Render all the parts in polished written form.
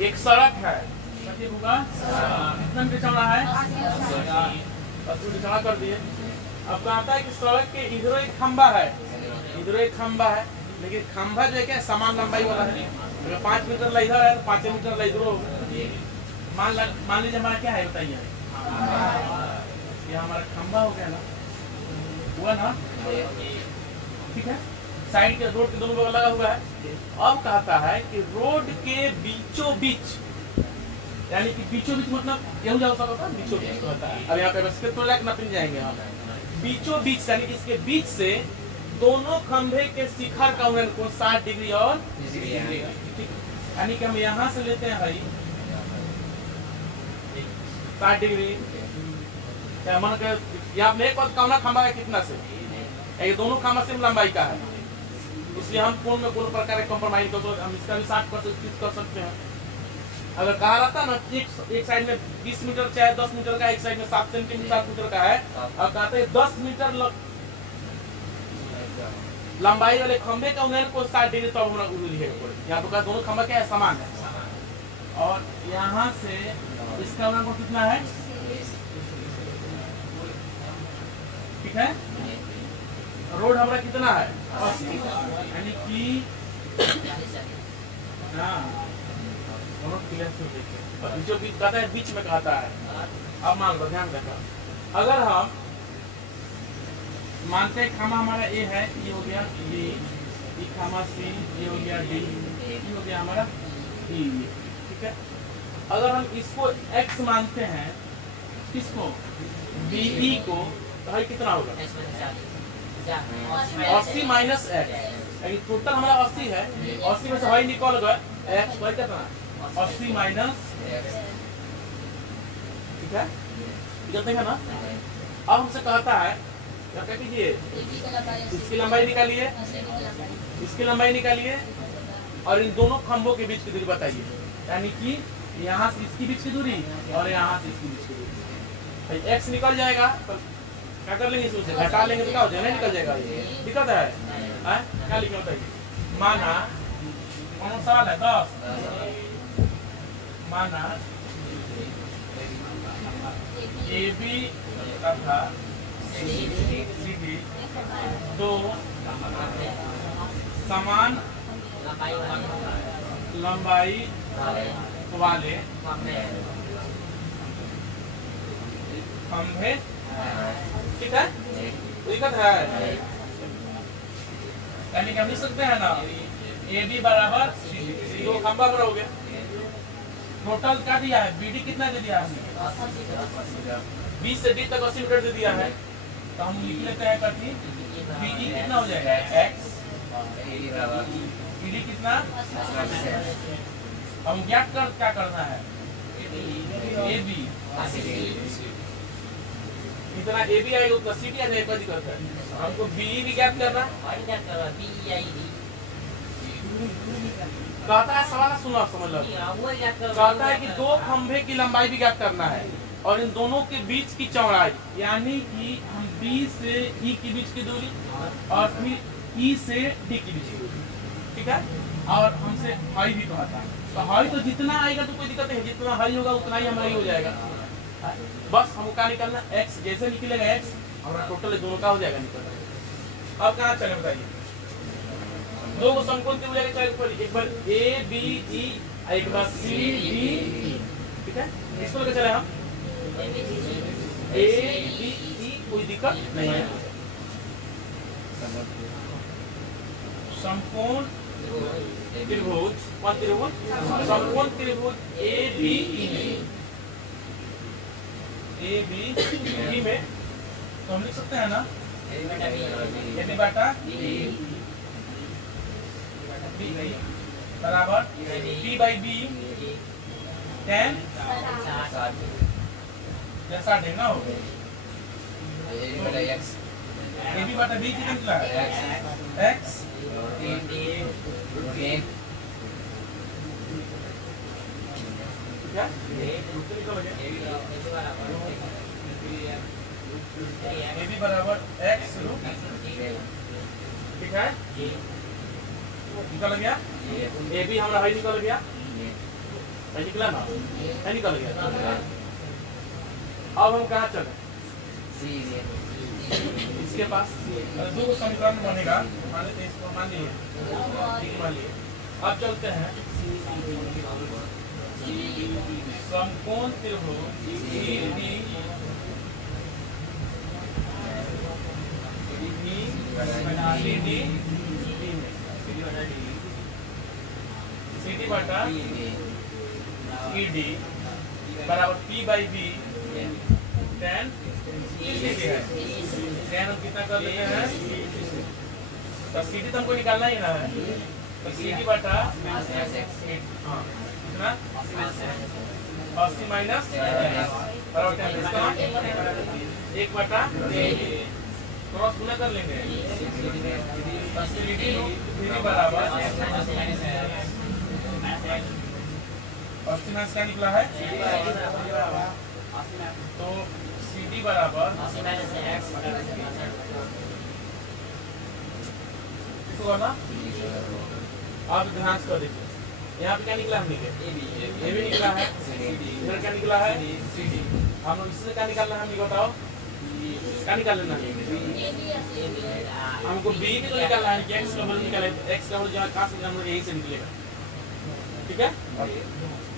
एक सड़क है, होगा कितना मीटर चौड़ा है, 80 मीटर चौड़ा कर दिए। अब कहता है कि सड़क के इधर एक खंबा है, इधर एक खंबा है, लेकिन खंबा जो है क्या समान लंबाई वाला है। अगर 5 मीटर ला इधर है तो 5 मीटर ला इधर होगा। मान लीजिए हमारा क्या है बताइए, ये हमारा खंबा हो गया ना, हुआ ना, ठीक है। साइड के रोड के दोनों बगल लगा हुआ है। अब कहता है कि रोड के बीचों बीच, यानी कि बीचों बीच मतलब यही जाओ सब बीचों बीच होता है। अब यहाँ पे बस थोड़ा नपी जाएंगे हम, बीचों बीच यानी कि इसके बीच से दोनों खंभे के शिखर का कोण 60 डिग्री और यानी कि हम यहाँ से लेते हैं भाई 60 डिग्री, क्या मन के यहाँ में एक बार कौना खंबा है कितना से, ये दोनों खंबा से लंबाई का है, इसलिए हम कोण में कोई प्रकार कॉम्प्रोमाइज कर सकते, हम इसका भी 60% कर सकते हैं। अगर कहा रहता ना एक साइड में 20 मीटर चाहे 10 मीटर का, एक साइड में 7 सेंटीमीटर 7 मीटर का है, और कहते हैं 10 मीटर लंबाई वाले खंबे का उन्हें को 60 डिग्री तो यहाँ पर दोनों खंबा क्या है समान है। और यहाँ से इसका उन्हें कितना है, ठीक है। रोड हमारा कितना है 80, यानी कि बीचों बीच कहता है, बीच में कहता है। अब मान लो ध्यान रखा, अगर हम मानते हैं खामा हमारा ए है, ये हो गया बी, ये खामा सी, ये हो गया डी, ये हो गया हमारा ई, ठीक है। अगर हम इसको x मानते हैं, किसको बी ई को, तो है कितना होगा 80 माइनस एक्स, टोटल हमारा 80 है, 80 में से भाई निकल गए x, भाई कितना 80 माइनस, ठीक है, निकलते हैं ना। अब हमसे कहता है क्या कीजिए, इसकी लंबाई निकालिए, इसकी लंबाई निकालिए, और इन दोनों खंभों के बीच की दूरी बताइए, यानी कि यहाँ से इसकी बीच की दूरी और यहाँ से इसकी बीच की दूरी। भाई x निकल जाएगा तो क्या कर लेंगे, इसमें से घटा लेंगे तो क्या हो जाएगा, निकल जाएगा। दिक्कत है क्या लिखे बताइए, माना कौन सा है 10, माना AB तथा CD दो समान लंबाई वाले खंभे, ठीक है, दिक्कत है, यानी कि हम लिख सकते हैं ना AB बराबर CD, दो खंभा बराबर हो गया। टोटल क्या दिया है, BD कितना दे दिया हमने, 20 से D तक 80 मीटर दे दिया है, तो हम लिख लेते हैं कथी BE कितना हो जाएगा x, BD कितना, हम ज्ञात कर क्या करना है AB, इतना AB आएगा उतना CD आ जाएगा, दिक्कत है। हमको BE भी ज्ञात करना, कहता है सवाल सुनो समझ लो, कहता है कि दो खंभे की लंबाई भी ज्ञात करना है और इन दोनों के बीच की चौड़ाई, यानी कि हम B से E के बीच की दूरी और फिर E से D के बीच की दूरी, ठीक है। और हमसे हाई भी कहता है, तो हाई तो जितना आएगा तो कोई दिक्कत नहीं, जितना हाई होगा उतना ही हमारा हो जाएगा। बस हमको क्या निकलना, x जैसे निकलेगा x हमारा टोटल दोनों का हो जाएगा निकल। अब कहाँ चले बताइए, दो को समकोण त्रिभुज चले, एक बार ABE, एक बार CDE, ठीक है। इसको लेकर चले हम ABE, कोई दिक्कत नहीं है। समकोण त्रिभुज, कौन त्रिभुज, समकोण त्रिभुज ABE में तो हम लिख सकते हैं ना AB बटा बराबर P by B tan 60 है ना, हो AB बटा B कितना है x, क्या AB बराबर x, ठीक है, निकल गया AB हमारा भाई निकल गया। निकला ना, निकल गया। अब हम कहाँ चले? इसके पास दो समीकरण बनेगा, मान लेते हैं इसको, मान लीजिए। अब चलते हैं समकोण त्रिभुज CD बटा ED बराबर P by B tan CD है। tan हम कितना कर लेते हैं? तो CD तो हमको निकालना ही ना है, तो CD बटा कितना 80 माइनस बराबर 1 बटा क्रॉस गुना कर लेंगे। CD बराबर 80 माइनस क्या निकला है? तो CD बराबर इसको ना। अब ध्यान से देखिए, यहाँ पे क्या निकला? हमने AB निकला है, इधर क्या निकला है? CD। हम लोग इससे क्या निकालना है? हमने बताओ क्या निकाल लेना है? हमको B भी तो निकालना है कि x का वैल्यू निकाले, x का वैल्यू जहाँ कहाँ से हम लोग यही से निकलेगा। ठीक है,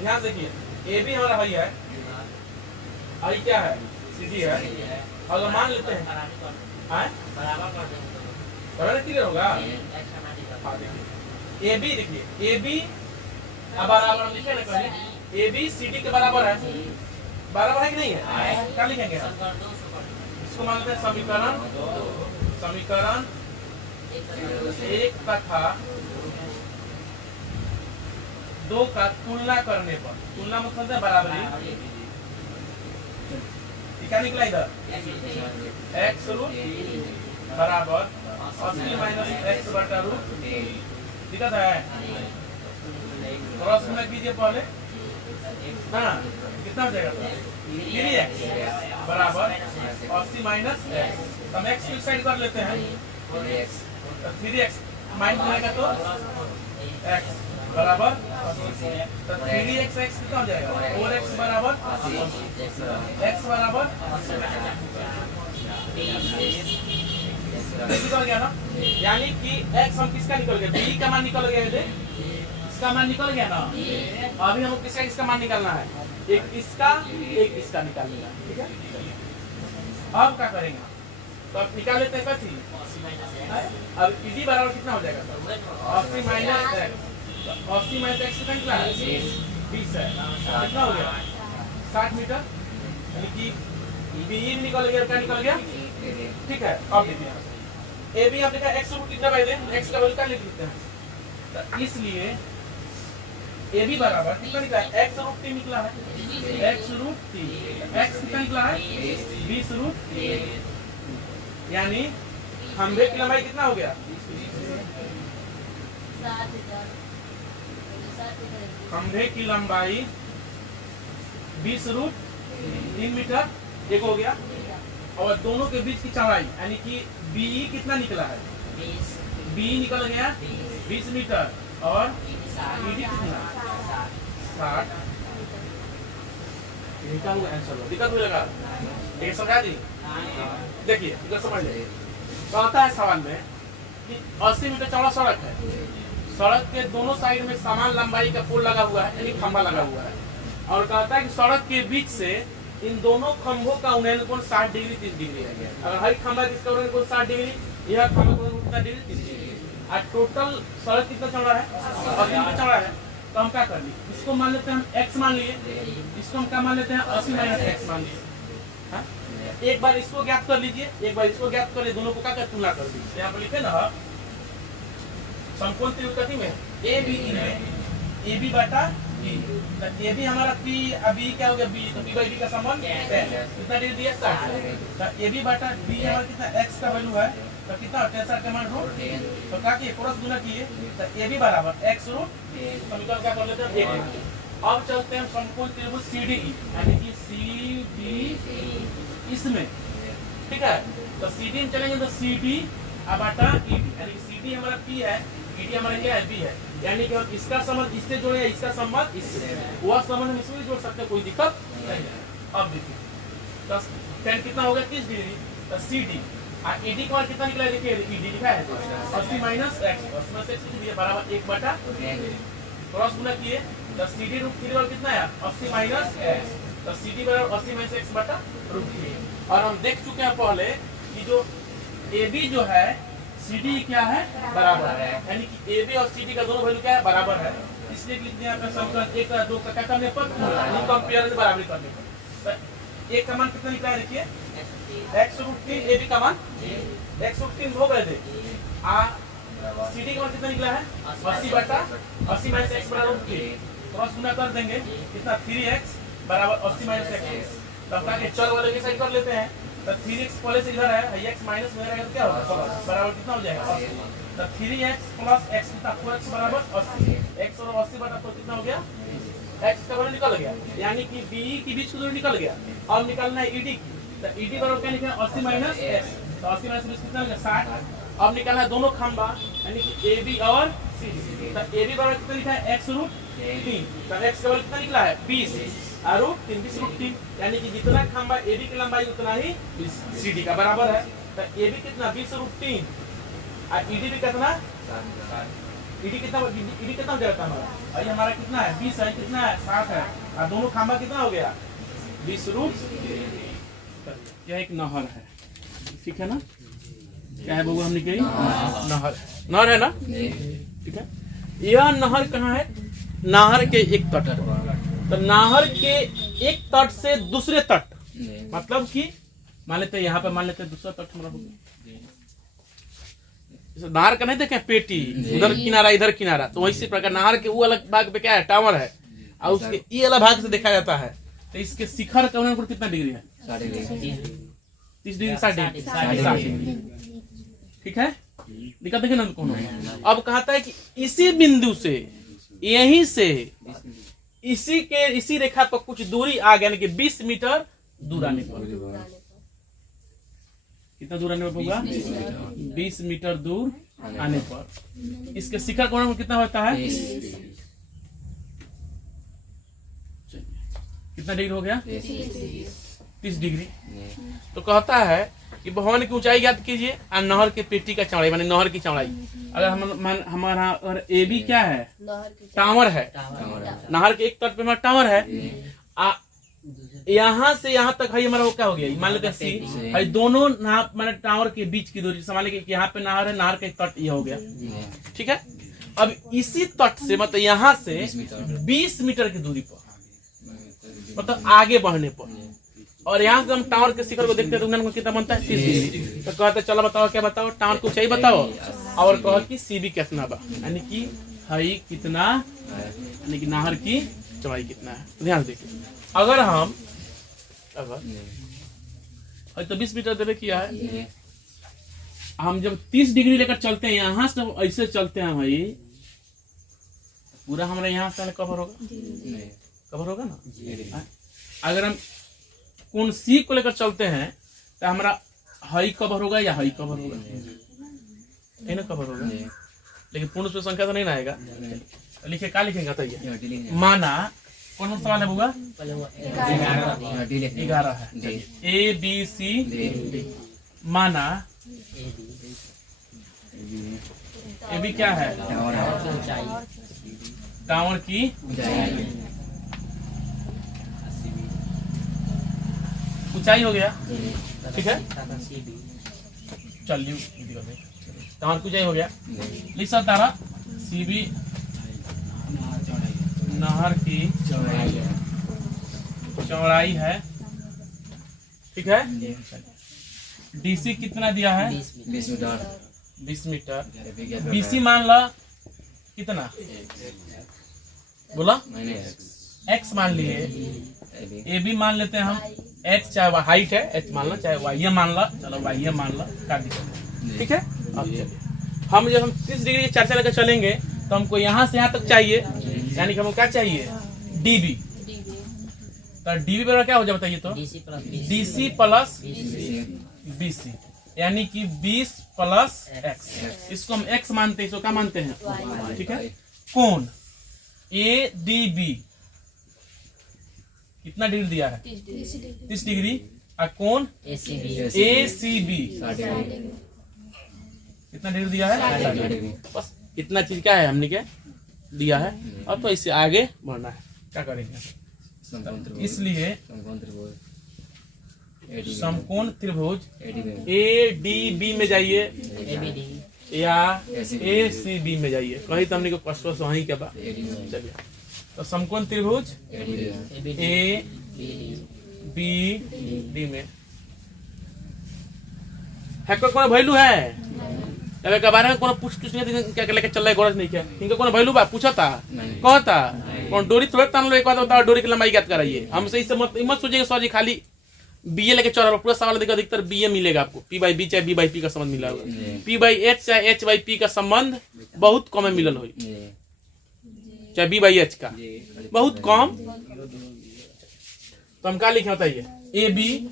ध्यान देखिए, AB हमारा भाई है, I क्या है? CD है। अगर मान लेते हैं बराबर क्लियर होगा। हाँ देखिए AB, देखिए AB अब बराबर हम लिखे ना, कहीं AB CD के बराबर है, बराबर है कि नहीं है? क्या लिखेंगे? इसको मान लेते हैं समीकरण 1 तथा 2 का तुलना करने पर, तुलना मतलब है बराबरी, क्या निकला इधर? x रूट बराबर 80 माइनस x बटा रूट, दिक्कत है? क्रॉस गुना कीजिए पहले, हाँ कितना हो जाएगा? 3x बराबर 80 माइनस x, हम x की साइड कर लेते हैं, 3x माइनस जाएगा तो x बराबर 3x x कितना हो जाएगा? 4x बराबर x बराबर निकल गया ना। यानी कि x हम किसका निकल गया? B का मान निकल गया, इसका मान निकल गया ना। अभी हमको किसका मान निकालना है? एक इसका निकालना है। ठीक है, अब क्या करेंगे? तो अब निकाल लेते हैं कथी। अब ED बराबर कितना हो जाएगा? 80 माइनस x, 80 माइनस x कितना है? 20 है। कितना हो गया? 60 मीटर, यानी कि BE निकल गया, क्या निकल गया? ठीक है, अब देखिए AB आप देखा x रूट कितना बाई दें, x का वैल्यू क्या लिख लेते हैं? तो इसलिए AB बराबर कितना निकला है? x रूट 3 निकला है, x रूट 3, x कितना निकला है? 20 रूट 3, यानी खंभे की लंबाई कितना हो गया? खंभे की लंबाई 20 रूट 3 मीटर एक हो गया, और दोनों के बीच की चौड़ाई यानी कि BE कितना निकला है? BE निकल गया 20 मीटर, और ED कितना? 60। इनका आंसर हो, दिक्कत हुई लगा? एक समझा दी? देखिए इधर समझ लीजिए, कहता है सवाल में कि 80 मीटर चौड़ा सड़क है, सड़क के दोनों साइड में समान लंबाई का पोल लगा हुआ है, यानी खंभा लगा हुआ है, और कहता है कि सड़क के बीच से इन दोनों खंभों का उन्नयन कोण 60 डिग्री 30 डिग्री है। अगर हर खंभा किसका उन्नयन कोण 60 डिग्री, यह खंभा कोण कितना डिग्री? 30 डिग्री। और टोटल सड़क कितना चौड़ा है? 80 मीटर चौड़ा है। तो हम क्या कर लिए, इसको मान लेते हैं हम x मान लिए, इसको हम क्या मान लेते हैं? 80 माइनस x मान लिए। एक बार इसको ज्ञात कर लीजिए, एक बार इसको ज्ञात कर लिए, दोनों को क्या कर तुलना कर दीजिए। यहाँ पर लिखे ना समकोण त्रिभुज में AB में AB बटा B, तो AB हमारा P, अभी क्या हो गया? B, तो P बाई B का संबंध कितना डिग्री दिया? 60। तो AB बटा B हमारा कितना x का वैल्यू है, तो कितना 63 का मान रूट, तो क्या किए? क्रॉस गुना किए, तो AB बराबर x रूट, समीकरण क्या कर लेते हैं? 1। अब चलते हैं समकोण त्रिभुज CDE, यानी कि CD इसमें, ठीक है, तो CD में चलेंगे तो CD बटा ED, यानी CD हमारा P है, ED हमारा क्या है? B है। यानी कि हम इसका संबंध इससे जोड़े या इसका संबंध इससे, वह संबंध हम इसमें जोड़ सकते हैं, कोई दिक्कत नहीं है। अब देखिए tan कितना हो गया 30 डिग्री, तो CD और ED का मान कितना निकला है, देखिए ED लिखा है 80 माइनस x, 80 माइनस x कितना बराबर 1/, क्रॉस गुना किए तो CD √3 बराबर कितना है 80 माइनस x, तो CD बराबर 80 माइनस x बटा √3। और हम देख चुके हैं पहले कि जो AB जो है CD क्या है बराबर है, यानी कि AB और CD का दोनों वैल्यू क्या है बराबर है, इसलिए लिख दिया आपका समीकरण 1 और 2 का क्या करने पर यानी कंपेयर से बराबरी करने पर। तो एक का मान कितना निकला है देखिए x√3, AB का मान x√3 हो गए थे, CD का मान कितना निकला है 80 माइनस x बराबर √3, क्रॉस गुना कर देंगे कितना 3x बराबर 80 माइनस x, तब का चर वाले के साइड कर लेते हैं, तो 3x पहले से इधर है, x माइनस में रहेगा तो क्या होगा बराबर कितना हो जाएगा 80, तो 3x प्लस x कितना 4x बराबर 80, x और 80 बटा तो कितना हो गया x का वैल्यू निकल गया, यानी कि BE के बीच की दूरी निकल गया। अब निकालना है ED की, तो ED बराबर क्या लिखा है 80 माइनस x, तो 80 माइनस कितना हो गया 60। अब निकालना है दोनों खंबा यानी कि AB और CD, तो AB बराबर कितना लिखा है x√3, तो x का वैल्यू कितना निकला है 20 और √3, यानी कि जितना खंबा AB की लंबाई उतना ही CD का बराबर है, तो AB कितना 20√3 और ED भी कितना ED कितना हो जाता है हमारा, और ये हमारा कितना है 20 है, कितना है 60 है, और दोनों खंबा कितना हो गया 20√3। यह एक नहर है, ठीक है ना, क्या है बबू हमने कही नहर है ना, ठीक है। यह नहर कहाँ है, नहर के एक तट, तो नहर के एक तट से दूसरे तट, मतलब कि मान लेते हैं यहाँ पे, मान लेते हैं दूसरा तट हमारा होगा, नहर का नहीं देखे पेटी, उधर किनारा इधर किनारा, तो वैसे प्रकार नहर के वो अलग भाग पे क्या है टावर है, और उसके ये अलग भाग से देखा जाता है, तो इसके शिखर का ऊपर कितना डिग्री है 30 डिग्री 60, ठीक है, दिक्कत देखे ना कौन। अब कहता है कि इसी बिंदु से यहीं से इसी रेखा पर कुछ दूरी आ गया, यानी कि 20 मीटर दूर आने पर, कितना दूर आने पर होगा 20 मीटर दूर आने पर इसके शिखर कोण कितना होता है, कितना डिग्री हो गया 30 डिग्री। तो कहता है कि भवन की ऊंचाई ज्ञात कीजिए और नहर के पेटी का चौड़ाई, माने नहर की चौड़ाई। अगर हमारा अगर AB क्या है टावर है, नहर के एक तट पे हमारा टावर है, यहाँ से यहाँ तक है हमारा वो क्या हो गया, मान लेते हैं C, और दोनों माने टावर के बीच की दूरी, मान लीजिए यहाँ पे नहर है, नहर का एक तट ये हो गया, ठीक है। अब इसी तट से मतलब यहाँ से 20 मीटर की दूरी पर, मतलब आगे बढ़ने पर, और यहाँ से हम टावर के शिखर को देखते हैं तो कितना बनता है 30 डिग्री। तो कहते चलो बताओ क्या बताओ, टावर को ऊंचाई बताओ, और कहो कि CB कितना बा, यानी कि हाई कितना, यानी कि नहर की चौड़ाई कितना है। तो ध्यान देखिए, अगर हम तो 20 मीटर देवे किया है, हम जब 30 डिग्री लेकर चलते हैं यहाँ से ऐसे चलते हैं भाई, पूरा हमारा यहाँ से कवर होगा ना। अगर हम कोण C को लेकर चलते हैं तो हमारा हाई कवर होगा या हाई कवर होगा, नहीं ना कवर होगा, लेकिन पूर्ण उसमें संख्या तो नहीं ना आएगा। लिखे क्या लिखेंगे तो ये माना कौन सा सवाल है बुआ 11 है, ABCD माना AB क्या है टावर की ऊंचाई हो गया, ठीक है। चलिए टावर की ऊंचाई हो गया, लिख सकता रहा CB नहर की चौड़ाई है, ठीक है। DC कितना दिया है 20 मीटर, BC मान लो कितना बोला X मान लिए, AB मान लेते हैं हम X, चाहे हाइट है H मान लो, चाहे Y मान लो, चलो Y मान लो, ठीक है। अब हम जब हम 30 डिग्री चर्चा लेकर चलेंगे तो हमको यहाँ से यहाँ तक चाहिए, यानी कि हमको क्या चाहिए DB, तो DB बराबर क्या हो जाए बताइए, तो DC प्लस BC, यानी कि 20 प्लस X, इसको हम X मानते हैं, इसको क्या मानते हैं, ठीक है। कोण ADB कितना डिग्री दिया है? 30 डिग्री। और कोण ACB कितना डिग्री दिया है? बस इतना चीज क्या है हमने क्या दिया है। अब तो इससे आगे बढ़ना है, क्या करेंगे? इसलिए समकोण त्रिभुज ADB में जाइए या ACB में जाइए, कहीं तो हमने को कष्ट वहीं के बाद। चलिए तो समकोण त्रिभुज ABD में है कोई वैल्यू है? अब के बारे में कोनो पूछ नहीं क्या लेके चल रहा है, नहीं क्या इनका कोनो वैल्यू बा? पूछा था कहता कौन डोरी थोड़े तान लो, एक बात बताओ डोरी की लंबाई ज्ञात कराइए हमसे। इससे मत सोचिए सर जी खाली BA लेके चल रहा, पूरा सवाल देखा अधिकतर BA मिलेगा आपको। P/B चाहे B/P का संबंध मिला होगा, P/H चाहे H/P का संबंध बहुत कम में मिलल हुई, चाहे B/H का बहुत कम। तो हम क्या लिखे बताइए? AB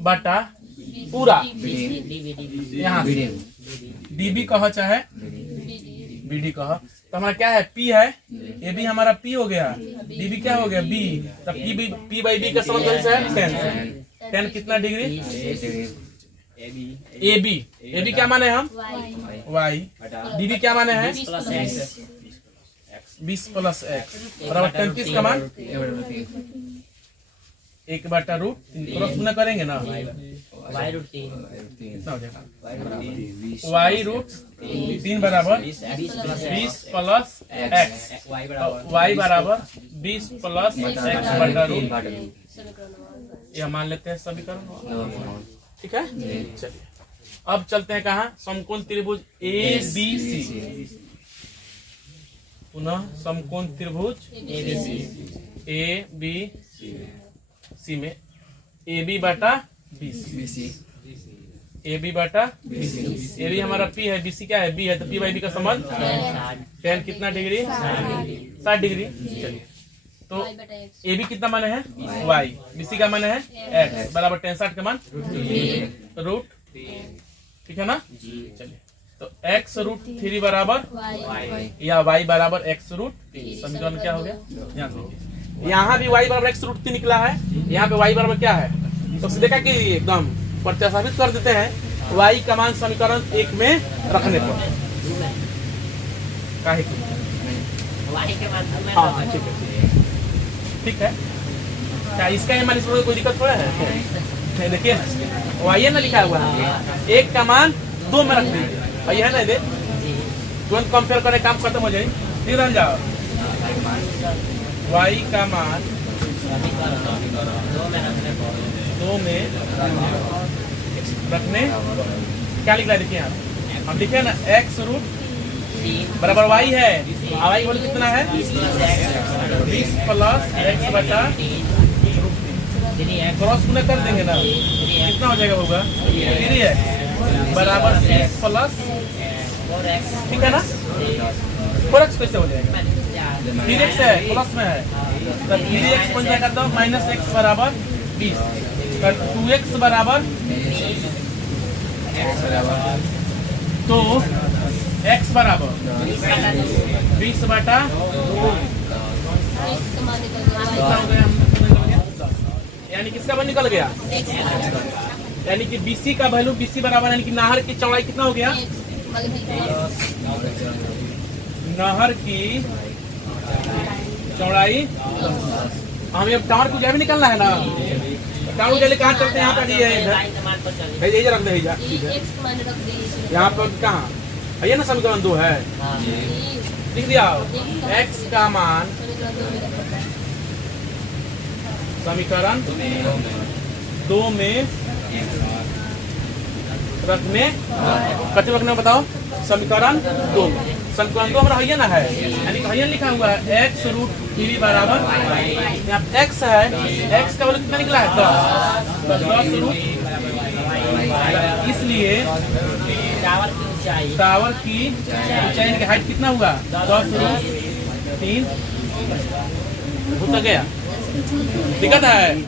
बटा पूरा यहाँ DB कहो चाहे BD कहो, तो हमारा क्या है? P है, AB हमारा P हो गया, DB क्या हो गया? B। तब P/B का संबंध कैसे है? 10 कितना डिग्री? AB क्या माने हम? Y। DB क्या माने हैं? 20 प्लस x बराबर 35 का मान 1/√3 क्रॉस गुना करेंगे ना, कितना हो जाएगा? y√3 बराबर 20 प्लस x, y बराबर 20 प्लस x/√। यह मान लेते हैं समीकरण, ठीक है। चलिए अब चलते हैं कहाँ? समकोण त्रिभुज ABC, पुनः समकोण त्रिभुज ABC में AB बटा BC, AB बटा BC। AB हमारा P है, BC क्या है? B है, तो P/B का संबंध 10 कितना डिग्री? 60 डिग्री। चलिए तो AB कितना माने है? Y, BC का माने है X बराबर 10 60 का मान रूट, ठीक है ना। चलिए तो x√3 बराबर या y बराबर x√3। समीकरण क्या हो गया? यहाँ भी y बराबर x√3 निकला है, यहाँ पे y बराबर क्या है? तो सीधे क्या कीजिए एकदम प्रतिस्थापित कर देते हैं y का मान समीकरण 1 में रखने पर। काहे की? हाँ ठीक है। क्या इसका ये मान इसमें कोई दिक्कत थोड़ा है? देखिए y है ना लिखा हुआ है, 1 का मान 2 में रख दीजिए, ये है ना, दे तुरंत कंपेयर करने काम खत्म हो जाए। फिर रन जाओ y का मान 2 में रखने, क्या लिख रहा है? देखिए यहाँ हम लिखे ना x√3 बराबर y है, y बोले कितना है? 20 प्लस x/√3 क्रॉस गुना कर देंगे ना, कितना हो जाएगा? होगा 3x बराबर 6 प्लस, ठीक है ना। 4x कैसे हो जाएगा? 3x है प्लस में है, तो 3x बन जाएगा तो -x बराबर 20, 2x बराबर, तो x बराबर 20 बटा यानी किसका बन निकल गया? यानी कि BC का वैल्यू BC बराबर, यानी कि नहर की चौड़ाई कितना हो गया? नहर की चौड़ाई, हमें अब टावर को भी निकलना है ना। टावर के लिए कहाँ चलते हैं? यहाँ पर इधर रख दे, यहाँ पर कहाँ है ना? समीकरण 2 है, लिख दिया x का मान समीकरण 2 में रखने, कति रखने बताओ? समीकरण 2। समीकरण 2 हमारा है ना है, यानी कि लिखा हुआ है x√3 बराबर, यहाँ x है, x का वैल्यू कितना निकला है? 10√, इसलिए टावर की ऊंचाई की हाइट कितना हुआ? 10√3 हो गया। दिक्कत है?